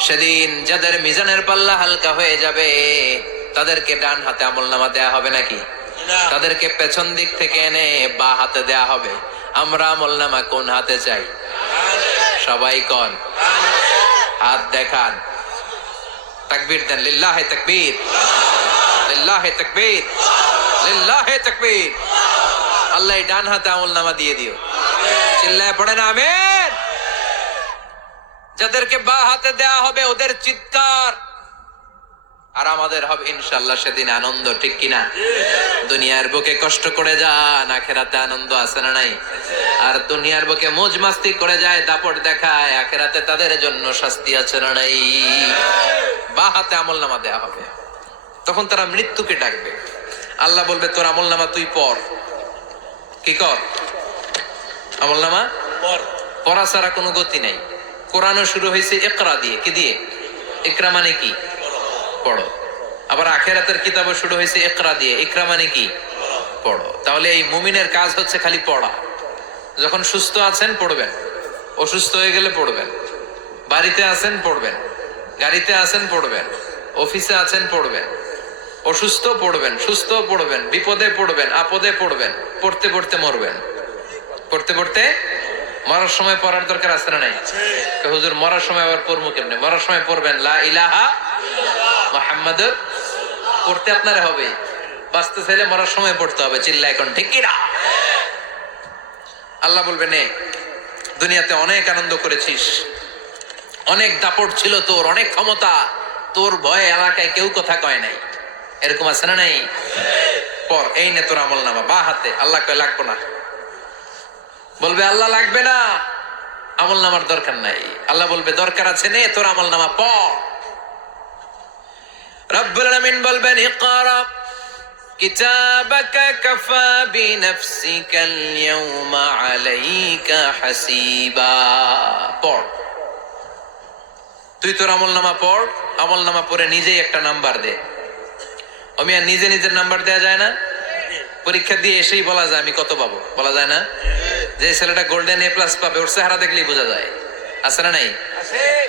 সেদিন যাদের মিজানের পাল্লা হালকা হয়ে যাবে তাদেরকে ডান হাতে আমল নামা দেয়া হবে নাকি? তাদেরকে পেছন দিক থেকে এনে বা হাতে দেয়া হবে। আমরা আমল নামা কোন হাতে চাই? সবাই কন। হাত দেখান। তাকবীর দেন লিল্লাহে তাকবীর। লিল্লাহে তাকবীর। লিল্লাহে তাকবীর। আল্লাহ ডান হাতে আমল নামা দিয়ে দিও। চিল্লায় পড়ে না আমেন। যাদেরকে বা হাতে দেয়া হবে ওদের চিৎকার। আর আমাদের হবে ইনশাল্লাহ সেদিন আনন্দ ঠিক কিনা? দুনিয়ার বুকে কষ্ট করে যান আখেরাতে আনন্দ আছে না নাই? আর দুনিয়ার বুকে মোজ মাস্তি করে যায় দাপট দেখায় আখেরাতে তাদের জন্য শাস্তি আছে না নাই? বা হাতে আমল নামা দেয়া হবে। তখন তারা মৃত্যুকে ডাকবে। আল্লাহ বলবে তোর আমল নামা তুই পর। কি কর? আমল নামা পড়া ছাড়া কোনো গতি নাই। কোরআনও শুরু হয়েছে একরা দিয়ে। কি দিয়ে? ইকরা মানে কি? পড়ো। আবার আখেরাতের কিতাবও শুরু হয়েছে একরা দিয়ে। ইকরা মানে কি? পড়ো। তাহলে এই মুমিনের কাজ হচ্ছে খালি পড়া। যখন সুস্থ আছেন, পড়বেন। অসুস্থ হয়ে গেলে পড়বেন। বাড়িতে আছেন, পড়বেন। গাড়িতে আছেন, পড়বেন। অফিসে আছেন, পড়বেন। অসুস্থ, পড়বেন। সুস্থ, পড়বেন। বিপদে পড়বেন। আপদে পড়বেন। পড়তে পড়তে মরবেন। পড়তে পড়তে মরার সময় পড়ার দরকার আছে না নাই? হুজুর মরার সময় আবার পড়ব কেমনে? মরার সময় পড়বেন লা ইলাহা মোহাম্মদ। পড়তে আপনারা হবে। বাঁচতে চাইলে মরার সময় পড়তে হবে চিল্লা এখন ঠিক কিনা? আল্লাহ বলবে নে দুনিয়াতে অনেক আনন্দ করেছিস। অনেক দাপট ছিল তোর অনেক ক্ষমতা। তোর ভয়ে এলাকায় কেউ কথা কয় নাই। এরকম আছে না নাই? পর এই নে তোর আমল নামা বা হাতে। আল্লাহ কয় লাগবো না। বলবে, আল্লাহ লাগবে না। আমল নামার দরকার নাই। আল্লাহ বলবে, দরকার আছে নে, তোর আমল নামা পড় রব্বুল আলামিন বলবেন, ইকরা কিতাবাকা কাফা বিনফসিকা আল-ইয়াওমা আলাইকা হাসিবা। পড়। তুই তোর আমল নামা পড়। আমল নামা পড়ে নিজেই একটা নাম্বার দে। আর নিজে নিজের নাম্বার দেয়া যায় না। পরীক্ষা দিয়ে এসেই বলা যায় আমি কত পাবো? বলা যায় না? যে ছেলেটা গোল্ডেন এ প্লাস পাবে ওর চেহারা দেখলেই বোঝা যায়। আছে না নাই?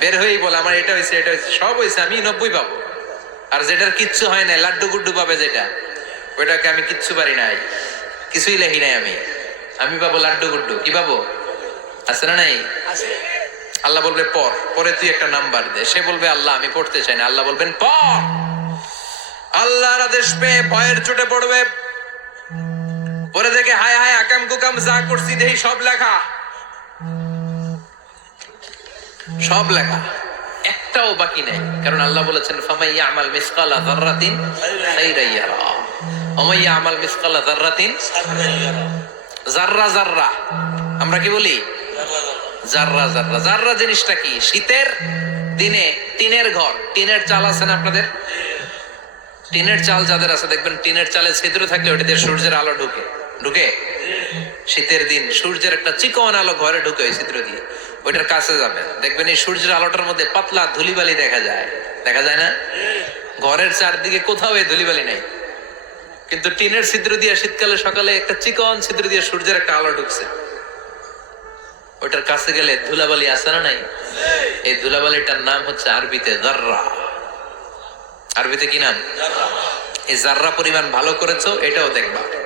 বের হয়েই বলে আমার এটা হয়েছে এটা হয়েছে। সব হয়েছে আমি নব্বই পাবো। আর যেটার কিচ্ছু হয় নাই লাড্ডু গুড্ডু পাবে যেটা। ওইটাকে আমি কিচ্ছু পারি নাই। কিছুই লেখি নাই আমি। আমি পাবো লাড্ডু গুড্ডু। কি পাবো? আছে না নাই? আল্লাহ বলবে পর। পরে তুই একটা নাম্বার দে। সে বলবে আল্লাহ আমি পড়তে চাই না। আল্লাহ বলবেন পর। আল্লাহর আদেশ পেয়ে ভয়ের চোটে পড়বে। পরে দেখে, হায় হায়, আকাম কুকাম যা করছি, দেহি, সব লেখা। সব লেখা। একটাও বাকি নাই। কারণ আল্লাহ বলেছেন ফামাইয়া আমাল মিসকালা যাররাতিন খাইরান ইয়ারা। আমাল মিসকালা যাররাতিন জাররা আমরা কি বলি? জাররা জাররা জাররা জিনিসটা কি? শীতের দিনে টিনের ঘর। টিনের চাল আছে না আপনাদের? টিনের চাল যাদের আছে, দেখবেন টিনের চালে ছিদ্র থাকলে ওটা সূর্যের আলো ঢুকে। ঢুকে? শীতের দিন, সূর্যের একটা চিকন আলো ঘরে ঢুকে ওই ছিদ্র দিয়ে ওইটার কাছে যাবে। দেখবেন এই সূর্যের আলোটার মধ্যে পাতলা ধুলিবালি দেখা যায়। দেখা যায় না? ঘরের চারদিকে কোথাও এই ধুলিবালি নেই। কিন্তু টিনের ছিদ্র দিয়ে শীতকালে সকালে একটা চিকন ছিদ্র দিয়ে সূর্যের একটা আলো ঢুকছে। ওইটার কাছে গেলে ধুলাবালি আছে না নাই? এই ধুলাবালিটার নাম হচ্ছে আরবিতে জাররা। আরবিতে কি নাম? এই জাররা পরিমাণ ভালো করেছ, এটাও দেখবা।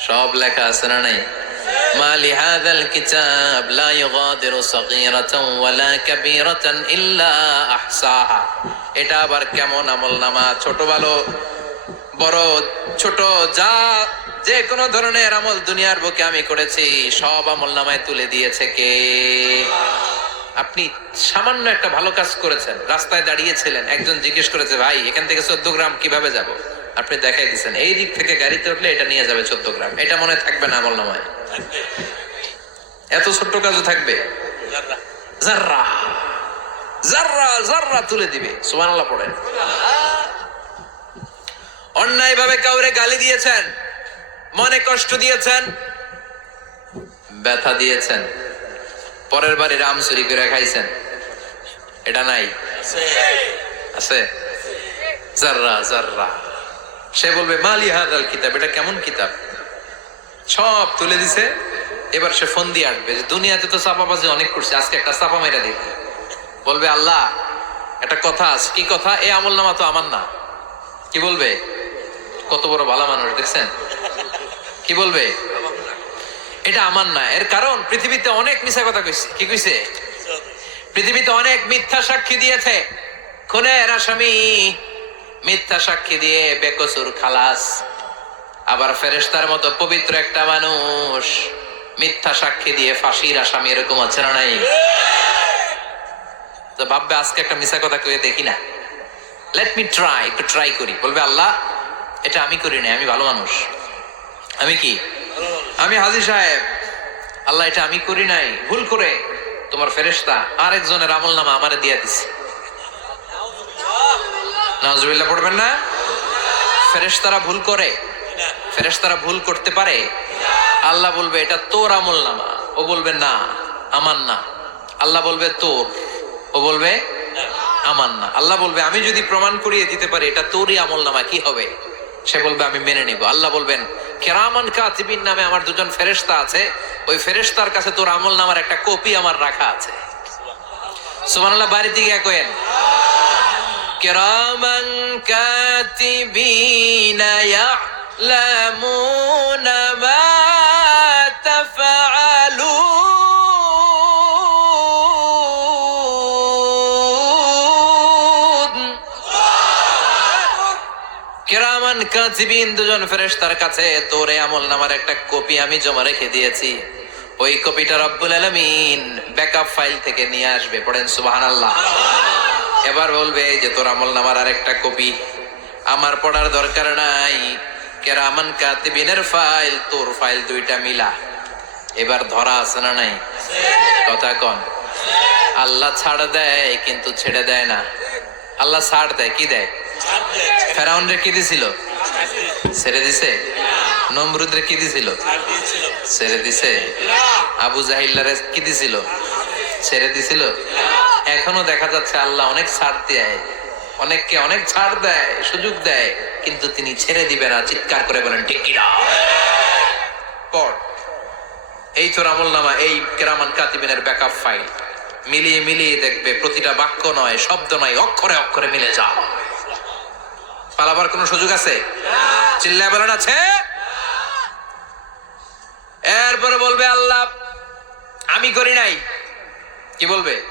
সব লেখা আছে না নাই ما لهذا الكتاب لا يغادر صغيرة ولا كبيرة إلا أحصاها এটা আবার কেমন আমল নামা ছোট ভালো বড় ছোট যা যে কোনো ধরনের আমল দুনিয়ার বুকে আমি করেছি সব আমল নামায় তুলে দিয়েছে কে আপনি সামান্য একটা ভালো কাজ করেছেন রাস্তায় দাঁড়িয়েছিলেন একজন জিজ্ঞেস করেছে ভাই এখান থেকে চোদ্দ গ্রাম কিভাবে যাব আপনি দেখাই দিচ্ছেন এই দিক থেকে গাড়িতে উঠলে এটা নিয়ে যাবে চোদ্দ গ্রাম। এটা মনে থাকবে না আমল নামায়। এত ছোট্ট কাজও থাকবে? জাররা। জাররা। জাররা তুলে দিবে। সুবহানাল্লাহ পড়েন। অন্যায় ভাবে কাউরে গালি দিয়েছেন মনে কষ্ট দিয়েছেন ব্যথা দিয়েছেন পরের বারে রাম চুরি করে খাইছেন। এটা নাই। আছে? জাররা জাররা। সে বলবে মালি হাদাল কিতাব, এটা কেমন কিতাব? সব তুলে দিছে। এবার সে ফোন দিয়ে আসবে যে, দুনিয়াতে তো চাপাবাজি অনেক করছে, আজকে একটা চাপা মেরা দিতে বলবে, আল্লাহ, একটা কথা আছে। কি কথা? এ আমল নামা তো আমার না। কি বলবে? কত বড় ভালো মানুষ, দেখছেন? কি বলবে? এটা আমার না। এর কারণ, পৃথিবীতে অনেক মিশা কথা কইছে। কি কইছে? পৃথিবীতে অনেক মিথ্যা সাক্ষী দিয়েছে। খুনের আসামি মিথ্যা সাক্ষী দিয়ে বেকসুর খালাস। আবার ফেরেশতার মতো পবিত্র একটা মানুষ মিথ্যা সাক্ষী দিয়ে ফাঁসির আসামি এরকম আছে না নাই? তো ভাববে, আজকে একটা মিশা কথা কয়ে দেখি না। লেট মি ট্রাই একটু ট্রাই করি। বলবে, আল্লাহ, এটা আমি করি না আমি ভালো মানুষ। আমি কি? আমি হাজি সাহেব। আল্লাহ, এটা আমি করি নাই। ভুল করে তোমার ফেরেশতা আরেকজনের আমল নামা আমারে দিয়ে দিছে। নাজবিল্লাহ পড়বেন না? ফেরেশতারা ভুল করে। ফেরেশতারা ভুল করতে পারে। আল্লাহ বলবে, এটা তোর আমল নামা। ও বলবে, না, আমার না। আল্লাহ বলবে, তোর। ও বলবে, আমার না। আল্লাহ বলবে, আমি যদি প্রমাণ করিয়ে দিতে পারি, এটা তোরই আমল নামা, কি হবে? সে বলবে, আমি মেনে নিব। আল্লাহ বলবেন, কেরামান কাতিবিন নামে আমার দুজন ফেরেশতা আছে। ওই ফেরেশতার কাছে তোর আমল নামার একটা কপি আমার রাখা আছে। সুবহানাল্লাহ বাড়িতে গিয়ে কয়েন كراما كاتبين يعلمون ما تفعلون কেরামান কাজিবিন দুজন ফেরেশতার কাছে তোর এই আমল নামার একটা কপি আমি জমা রেখে দিয়েছি ওই কপিটা রব্বুল আলামিন ব্যাকআপ ফাইল থেকে নিয়ে আসবে পড়েন সুবহানাল্লাহ এবার বলবে যে তোর আমল নামার আর একটা কপি। আমার পড়ার দরকার নাই। কেরামান কাতিবিনের ফাইল, তোর ফাইল দুইটা মিলা। এবার ধরা আছে না নাই? কথা কন। আল্লাহ ছাড় দেয়, কিন্তু ছেড়ে দেয় না। আল্লাহ ছাড় দেয়, কি দেয়? ফেরাউন রে কি দিছিল? ছেড়ে দিছে? নমরুদ রে কি দিছিল? ছেড়ে দিছে? আবু জাহিল্লারে কি দিছিল? ছেড়ে দিছিল? এখনও দেখা যাচ্ছে আল্লাহ অনেক ছাড় দেয়, অনেককে অনেক ছাড় দেয়, সুযোগ দেয়, কিন্তু তিনি ছেড়ে দিবে না, চিৎকার করে বলেন পর, এই তোর আমল নামা, এই কেরামান কাতিবিনের ব্যাকআপ ফাইল মিলিয়ে মিলিয়ে দেখবে প্রতিটা বাক্য নয়, শব্দ নয়, অক্ষরে অক্ষরে মিলে যা। পালাবার কোনো সুযোগ আছে? চিল্লায় বলেন, আছে। এরপরে বলবে, আল্লাহ, আমি করি নাই। কি বলবে?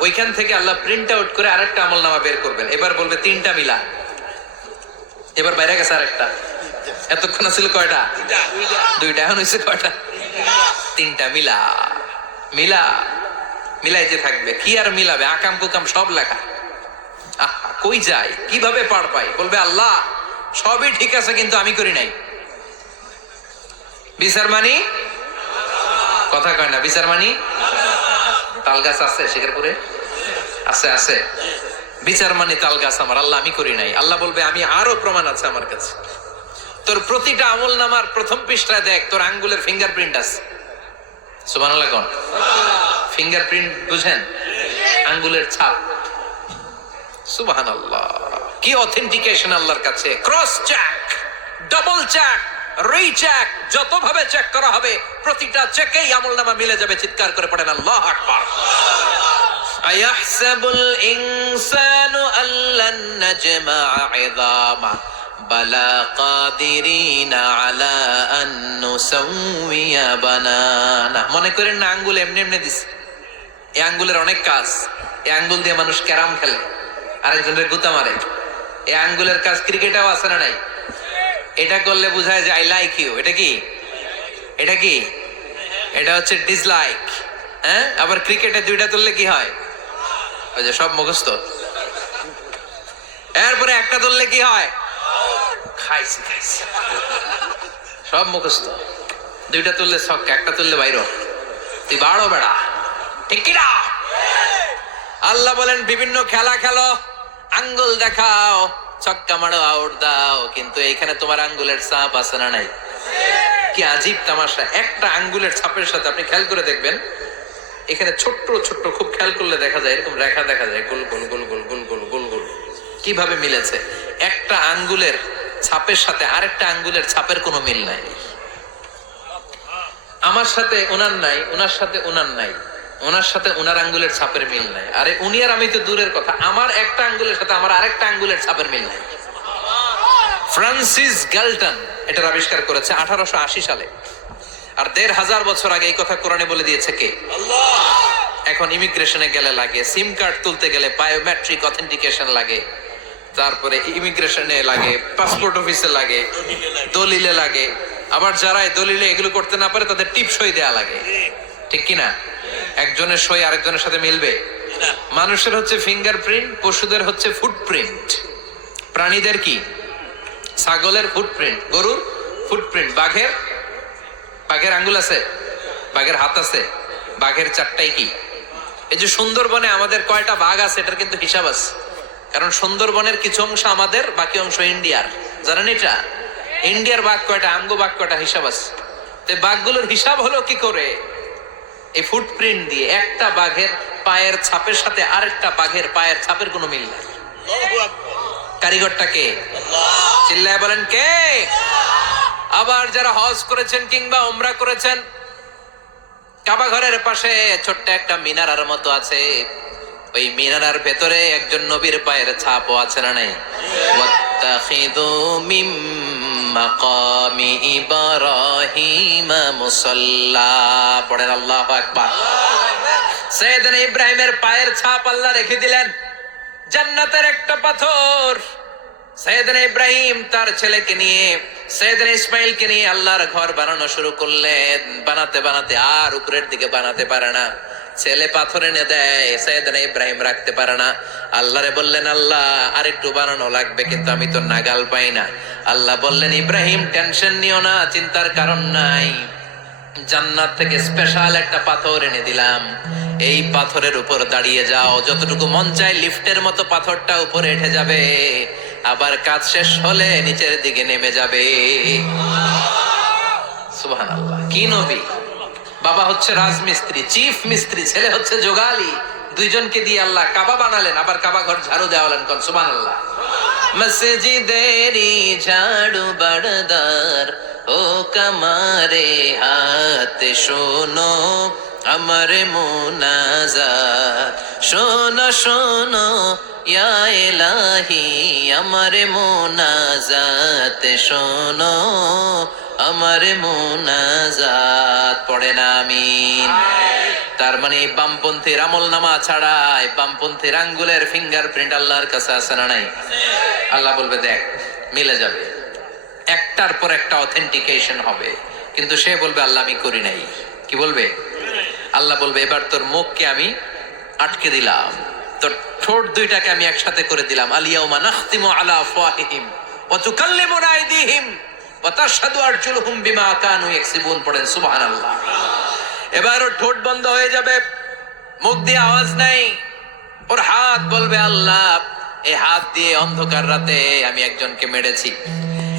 ওইখান থেকে আল্লাহ প্রিন্ট আউট করে আরেকটা আমল নামা বের করবেন। এবার বলবে তিনটা মিলা। এবার বাইরে গেছে আরেকটা। এতক্ষণ ছিল কয়টা? দুইটা। এখন হয়েছে কয়টা? তিনটা মিলা। মিলা। মিলাইতে থাকবে। কি আর মিলাবে? আকাম কুকাম সব লেখা। আহা, কই যায়? কীভাবে পার পাই? বলবে, আল্লাহ, সবই ঠিক আছে, কিন্তু আমি করি নাই। বিচার মানি? কথা কয় না। বিচার মানি? তাল গাছ আছে শেখরপুরে আছে আছে। বিচার মানে তাল গাছ আমার, আল্লাহ আমি করি নাই। আল্লাহ বলবে, আমি আরও প্রমাণ আছে আমার কাছে। তোর প্রতিটা আমল নামার প্রথম পৃষ্ঠায় দেখ, তোর আঙ্গুলের ফিঙ্গারপ্রিন্ট আছে। সুবান ফিঙ্গারপ্রিন্ট বুঝেন? আঙ্গুলের ছাপ। সুবহানাল্লাহ। কি অথেন্টিকেশন আল্লাহর কাছে? Cross check double check recheck যত ভাবে চেক করা হবে প্রতিটা চেকেই আমল নামা মিলে যাবে চিৎকার করে পড়েন আল্লাহ আকবার أيحسب الإنسان أن لن نجمع عظامه بلى قادرين على أن نسوي بنانا মনে করেন না আঙ্গুল এমনি এমনি দিছে এই আঙ্গুলের অনেক কাজ এই আঙ্গুল দিয়ে মানুষ ক্যারাম খেলে আরেকজনের গুতা মারে এই আঙ্গুলের কাজ ক্রিকেটেও আছে না নাই এটা করলে বোঝায় যে আই লাইক ইউ এটা কি? এটা কি? এটা হচ্ছে ডিসলাইক হ্যাঁ? আবার ক্রিকেটে দুইটা তুললে কি হয়? ওই যে সব মুখস্থ। এরপরে একটা তুললে কি হয়? খাইছি খাইছি। সব মুখস্থ। দুইটা তুললে ছক্কা, একটা তুললে বাইর। তুই বাড়ো বেড়া। ঠিক কিনা? আল্লাহ বলেন, বিভিন্ন খেলা খেলো, আঙ্গুল দেখাও। ছক্কা মারো আউট দাও, কিন্তু এখানে তোমার আঙ্গুলের চাপ আছে না নাই? কি আজীব তামাশা। একটা আঙ্গুলের ছাপের সাথে আপনি খেয়াল করে দেখবেন, এখানে ছোট্ট ছোট্ট খুব খেয়াল করলে দেখা যায়, এরকম রেখা দেখা যায়, গোল গোল গোল গোল গোল গোল গোল গোল। কীভাবে মিলেছে? একটা আঙ্গুলের ছাপের সাথে আরেকটা আঙ্গুলের ছাপের কোনো মিল নাই। আমার সাথে ওনার নাই, ওনার সাথে ওনার নাই। ওনার সাথে ওনার আঙ্গুলের ছাপের মিল নাই। আরে উনি আর আমি তো দূরের কথা। আমার একটা আঙ্গুলের সাথে আমার আরেকটা আঙ্গুলের ছাপের মিল নাই। ফ্রান্সিস গ্যালটন এটার আবিষ্কার করেছে আঠারোশো আশি সালে। আর দেড় হাজার বছর আগে এই কথা কোরআনে বলে দিয়েছে কে? এখন ইমিগ্রেশনে গেলে লাগে সিম কার্ড তুলতে গেলে বায়োমেট্রিক অথেন্টিকেশন লাগে তারপরে ইমিগ্রেশনে লাগে পাসপোর্ট অফিসে লাগে দলিলে লাগে। আবার যারা দলিলে এগুলো করতে না পারে তাদের টিপসই দেয়া লাগে। ঠিক কি না একজনের সই আরেকজনের সাথে মিলবে। মানুষের হচ্ছে ফিঙ্গারপ্রিন্ট পশুদের হচ্ছে ফুটপ্রিন্ট প্রাণীদের কি? ছাগলের ফুটপ্রিন্ট গরুর ফুটপ্রিন্ট বাঘের? বাঘের আঙ্গুল আছে? বাঘের হাত আছে? বাঘের চারটাই কি? এই যে সুন্দরবনে আমাদের কয়টা বাঘ আছে এটার কিন্তু হিসাব আছে। কারণ সুন্দরবনের কিছু অংশ আমাদের বাকি অংশ ইন্ডিয়ার। জানেন এটা? ইন্ডিয়ার বাঘ কয়টা আঙ্গু বাঘ কয়টা হিসাব আছে। বাঘগুলোর হিসাব হলো কি করে? এই ফুটপ্রিন্ট দিয়ে একটা বাঘের পায়ের ছাপের সাথে আরেকটা বাঘের পায়ের ছাপের কোনো মিল নাই। কারিগরটা কে? চিল্লায় বলেন কে? আবার যারা হজ করেছেন কিংবা ওমরা করেছেন, কাবা ঘরের পাশে ছোট্ট একটা মিনারার মতো আছে। ওই মিনারার ভেতরে একজন নবীর পায়ের ছাপও আছে না নাই? মাকামি ইব্রাহিম মুসাল্লা। পড়েন আল্লাহু আকবার। সৈয়দনা ইব্রাহিমের পায়ের ছাপ আল্লাহ রেখে দিলেন। জান্নাতের একটা পাথর। সৈয়দনা ইব্রাহিম তার ছেলেকে নিয়ে, সৈয়দনা ইসমাইলকে নিয়ে আল্লাহর ঘর বানানো শুরু করলেন। বানাতে বানাতে আর উপরের দিকে বানাতে পারে না। ছেলে পাথর এনে দেয়, সৈয়দনা ইব্রাহিম রাখতে পারে না। আল্লাহরে বললেন, আল্লাহ, আরেকটু বানানো লাগবে, কিন্তু আমি তো নাগাল পাই না। আল্লাহ বললেন, ইব্রাহিম, টেনশন নিও না, চিন্তার কারণ নাই। জান্নাত থেকে স্পেশাল একটা পাথর এনে দিলাম। এই পাথরের উপর দাঁড়িয়ে যাও। যতটুকু মন চায়, লিফটের মতো পাথরটা উপরে উঠে যাবে। আবার কাজ শেষ হলে নিচের দিকে নেমে যাবে। সুবহানাল্লাহ। কি নবী? বাবা হচ্ছে রাজমিস্ত্রি, চিফ মিস্ত্রি, ছেলে হচ্ছে যোগালি। দুইজনকে দিয়ে আল্লাহ কাবা বানালেন, আবার কাবা ঘর ঝাড়ু দেওয়ালেন কোন? সুবহানাল্লাহ। মসজিদেরি ঝাড়ু বড়দার ও কমারে হাত শোনো। আমার মুনাজাত। শোনো শোনো, ইয়া এলাহি আমার মুনাজাত। শোনো, আমার মুনাজাত। পড়ে না, আমিন। তার মানে বামপন্থীর আমল নামা ছাড়াই বামপন্থীর আঙ্গুলের ফিঙ্গারপ্রিন্ট আল্লাহর কাছে আছে না নাই? আল্লাহ বলবে, দেখ, মিলে যাবে। একটার পর একটা অথেন্টিকেশন হবে। কিন্তু সে বলবে, আল্লাহ আমি করি নাই। কি বলবে? আল্লাহ বলবে, এবার তোর মুখকে আমি আটকে দিলাম। তোর ঠোঁট দুইটাকে আমি একসাথে করে দিলাম। আলিয়াউমা নাখতিমু আলা আফওয়াহিহিম ওয়া তুকাল্লিমুনা আইদিহিম ওয়া তাশহাদু আরজুলুহুম বিমা কানু ইয়াকসিবুন। পড়েন, সুবহানাল্লাহ। এবার ওর ঠোঁট বন্ধ হয়ে যাবে। মুখ দিয়ে আওয়াজ নাই। ওর হাত বলবে, আল্লাহ এই হাত দিয়ে অন্ধকার রাতে আমি একজনকে মেরেছি।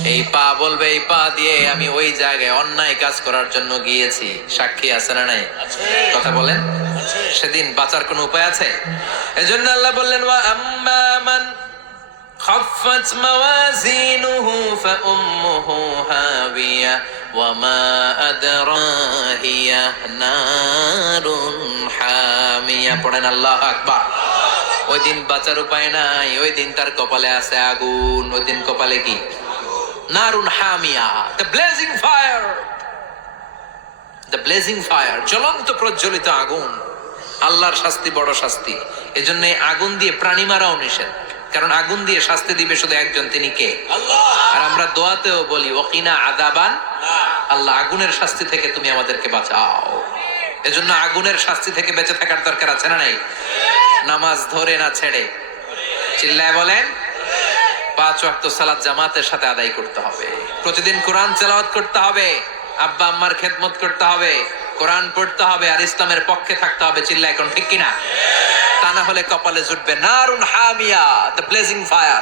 এই পা বলবে এই পা দিয়ে আমি ওই জায়গায় অন্যায় কাজ করার জন্য গিয়েছি। সাক্ষী আছে না নাই? কথা বলেন। সেদিন বাঁচার কোনো উপায় আছে? এজন্য আল্লাহ বললেন ওয়া হাবিয়া ওয়া মা আদরাহিয়া নারুন হামিয়া। পড়েন আকবার। ওই দিন বাঁচার উপায় নাই। ওই দিন তার কপালে আছে আগুন। ওই দিন কপালে কি? নারুন হামিয়া the blazing fire the blazing fire জ্বলন্ত প্রজ্বলিত আগুন আল্লাহর শাস্তি বড় শাস্তি এজন্য আগুন দিয়ে প্রাণী মারাও নিষেধ কারণ আগুন দিয়ে শাস্তি দিবে শুধু একজন তিনি কে আর আমরা দোয়াতেও বলি ওকিনা আদাবান আল্লাহ আগুনের শাস্তি থেকে তুমি আমাদেরকে বাঁচাও এজন্য আগুনের শাস্তি থেকে বেঁচে থাকার দরকার আছে না নাই নামাজ ধরে না ছেড়ে চিল্লায় বলেন পাঁচ ওয়াক্ত সালাত জামাতের সাথে আদায় করতে হবে। প্রতিদিন কোরআন চালাওয়াত করতে হবে, আব্বা আম্মার খেদমত করতে হবে, কোরআন পড়তে হবে আর ইসলামের পক্ষে থাকতে হবে চিল্লা এখন ঠিক কিনা? তা না হলে কপালে জুটবে নারুন হামিয়া দ্য ব্লেজিং ফায়ার